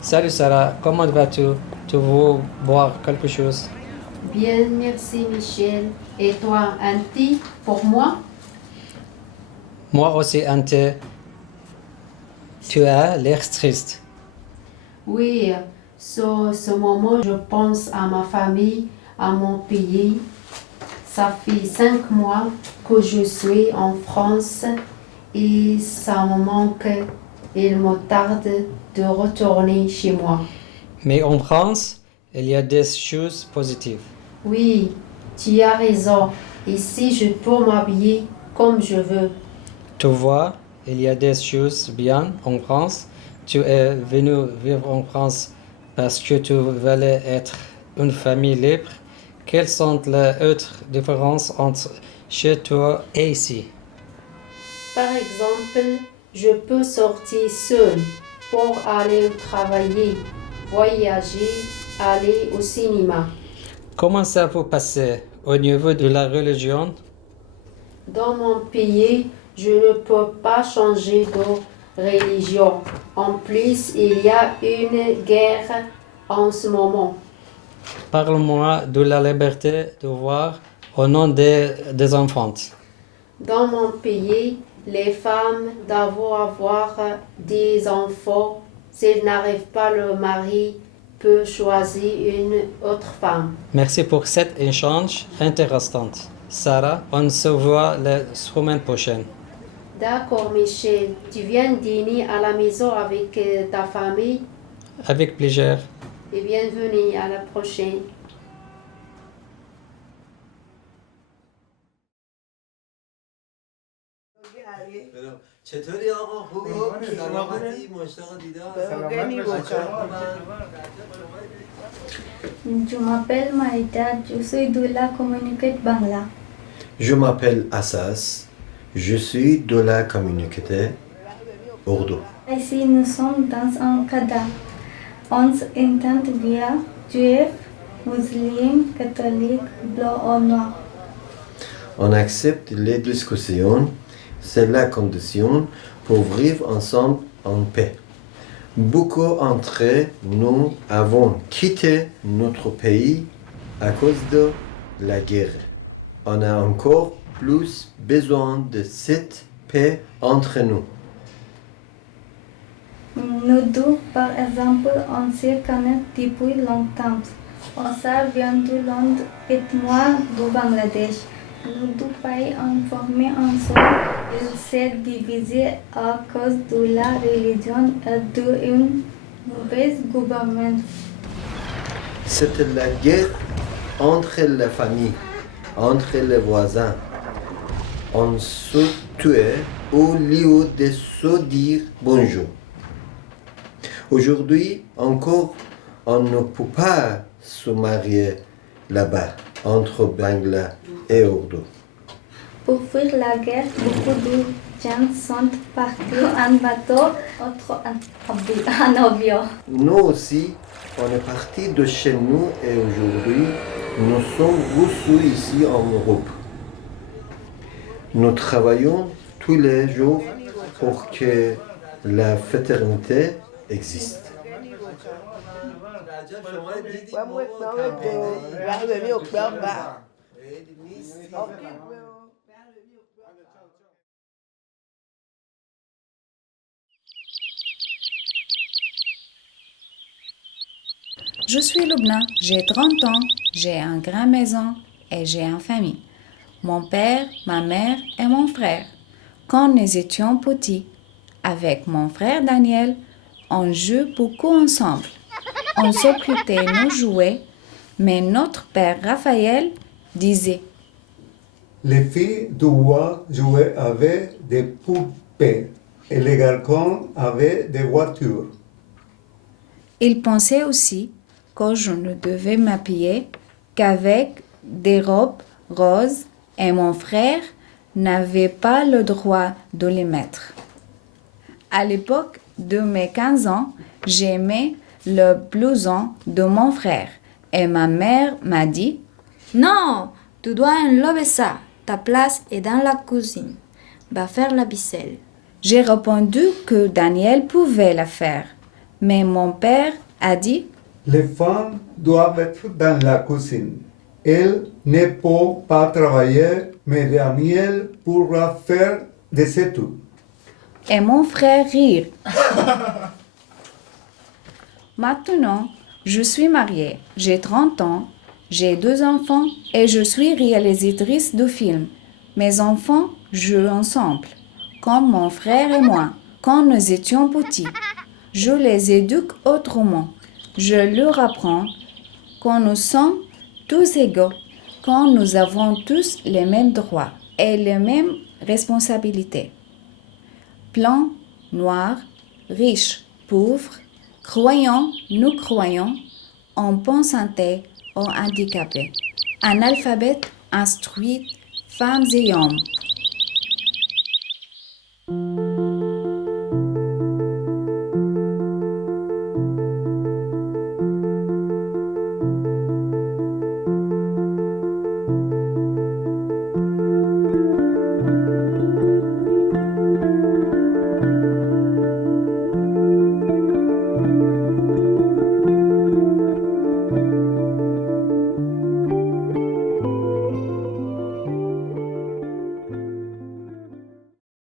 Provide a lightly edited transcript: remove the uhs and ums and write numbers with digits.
Salut Sarah, comment vas-tu? Tu veux boire quelque chose? Bien, merci Michel. Et toi, un thé pour moi? Moi aussi un thé. Tu as l'air triste. Oui, ce moment, je pense à ma famille, à mon pays. Ça fait 5 mois que je suis en France et ça me manque. Il me tarde de retourner chez moi. Mais en France, il y a des choses positives. Oui, tu as raison. Ici, je peux m'habiller comme je veux. Tu vois, il y a des choses bien en France. Tu es venu vivre en France parce que tu voulais être une famille libre. Quelles sont les autres différences entre chez toi et ici? Par exemple, je peux sortir seule pour aller travailler, voyager, aller au cinéma. Comment ça vous passe au niveau de la religion? Dans mon pays, je ne peux pas changer de religion. En plus, il y a une guerre en ce moment. Parle-moi de la liberté de voir au nom des enfants. Dans mon pays, les femmes doivent avoir des enfants. S'ils n'arrivent pas, le mari peut choisir une autre femme. Merci pour cet échange intéressant. Sarah, on se voit la semaine prochaine. D'accord, Michel. Tu viens dîner à la maison avec ta famille Avec plaisir. et bienvenue à la prochaine. چطوری آقا خوب سلامتی مشتاق دیدار Je m'appelle Maïda, je suis de la communauté Bangla. Je m'appelle Assas, je suis de la communauté Urdu. Ici, nous sommes dans un cadre. On entend bien juifs, musulmans, catholiques, blancs ou noirs. On accepte les discussions, c'est la condition pour vivre ensemble en paix. Beaucoup d'entre nous avons quitté notre pays à cause de la guerre. On a encore plus besoin de cette paix entre nous. Nous deux, par exemple, on se connaît depuis longtemps. Osa vient de Londres et moi du Bangladesh. Nos deux pays ont formé ensemble. Ils s'est divisé à cause de la religion et d'une mauvaise gouvernance. C'était la guerre entre les familles, entre les voisins. On se tuait au lieu de se dire bonjour. Aujourd'hui encore, on ne peut pas se marier là-bas, entre Bangla et Urdu. Pour fuir la guerre, beaucoup de gens sont partis en bateau, autres en avion. Nous aussi, on est parti de chez nous et aujourd'hui, nous sommes reçus ici en Europe. Nous travaillons tous les jours pour que la fraternité existe. Je suis Lubna, j'ai 30 ans, j'ai une grande maison et j'ai une famille. Mon père, ma mère et mon frère. Quand nous étions petits, avec mon frère Daniel, on joue beaucoup ensemble. On s'occupait nos jouets, mais notre père Raphaël disait: Les filles doivent jouer avec des paix et les garçons avaient des voitures. Il pensait aussi que je ne devais m'habiller qu'avec des robes roses et mon frère n'avait pas le droit de les mettre. À l'époque de mes 15 ans, j'aimais le blouson de mon frère et ma mère m'a dit « Non, tu dois enlever ça. Ta place est dans la cuisine. Va faire la vaisselle. » J'ai répondu que Daniel pouvait la faire, mais mon père a dit Les femmes doivent être dans la cuisine. Elle ne peut pas travailler, mais Daniel pourra faire des études. et mon frère rire. Maintenant, je suis mariée, j'ai 30 ans, j'ai 2 enfants et je suis réalisatrice de films. Mes enfants jouent ensemble, comme mon frère et moi, quand nous étions petits. Je les éduque autrement. Je leur apprends que nous sommes tous égaux, quand nous avons tous les mêmes droits et les mêmes responsabilités. Blanc, noir, riche, pauvre, croyant, nous croyons, en bonne santé ou handicapés, analphabètes, instruits, femmes et hommes,